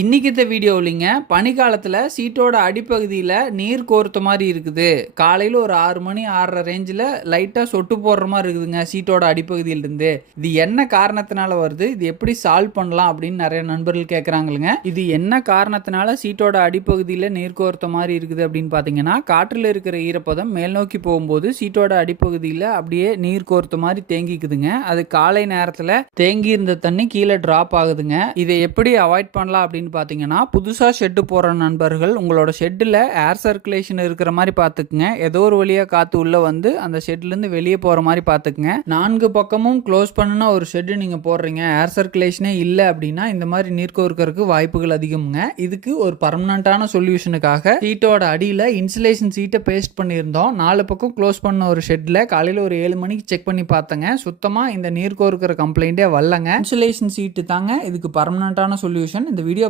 இன்றைக்கி இந்த வீடியோவிலிங்க பனிக்காலத்தில் சீட்டோட அடிப்பகுதியில் நீர் கோர்த்த மாதிரி இருக்குது. காலையில் ஒரு ஆறு மணி ஆறரை ரேஞ்சில் லைட்டாக சொட்டு போடுற மாதிரி இருக்குதுங்க சீட்டோட அடிப்பகுதியிலிருந்து. இது என்ன காரணத்தினால வருது? இது எப்படி சால்வ் பண்ணலாம் அப்படின்னு நிறைய நண்பர்கள் கேட்குறாங்களுங்க இது என்ன காரணத்தினால சீட்டோட அடிப்பகுதியில் நீர் கோர்த்த மாதிரி இருக்குது அப்படின்னு பார்த்தீங்கன்னா காற்றில் இருக்கிற ஈரப்பதம் மேல் நோக்கி போகும்போது சீட்டோட அடிப்பகுதியில் அப்படியே நீர் கோர்த்த மாதிரி தேங்கிக்குதுங்க. அது காலை நேரத்தில் தேங்கி இருந்த தண்ணி கீழே ட்ராப் ஆகுதுங்க. இதை எப்படி அவாய்ட் பண்ணலாம் அப்படின்னு பார்த்தீங்கன்னா புதுசாக ஷெட்டு போடுற நண்பர்கள் உங்களோட ஷெட்டில் ஏர் சர்க்குலேஷன் இருக்கிற மாதிரி பார்த்துக்குங்க ஏதோ ஒரு வழியாக காற்று உள்ளே வந்து அந்த ஷெட்லேருந்து வெளியே போகிற மாதிரி பார்த்துக்குங்க நான்கு பக்கமும் க்ளோஸ் பண்ணுன ஒரு ஷெட்டு நீங்கள் போடுறீங்க. ஏர் சர்க்குலேஷனே இல்லை அப்படின்னா இந்த மாதிரி நீர்க்கோர்க்கறதுக்கு வாய்ப்புகள் அதிகமுங்க. இதுக்கு ஒரு பர்மனண்ட்டான சொல்யூஷனுக்காக சீட்டோட அடியில் இன்சுலேஷன் சீட்டை பேஸ்ட் பண்ணியிருந்தோம். நாலு பக்கம் க்ளோஸ் பண்ண ஒரு ஷெட்டில் காலையில் ஒரு ஏழு மணிக்கு செக் பண்ணி பார்த்தேங்க. சுத்தமாக இந்த நீர்க்கோர்க்கிற கம்ப்ளைண்ட்டே வரலங்க. இன்சுலேஷன் சீட்டு தாங்க. இதுக்கு பர்மனண்ட்டான சொல்யூஷன் இந்த வீடியோ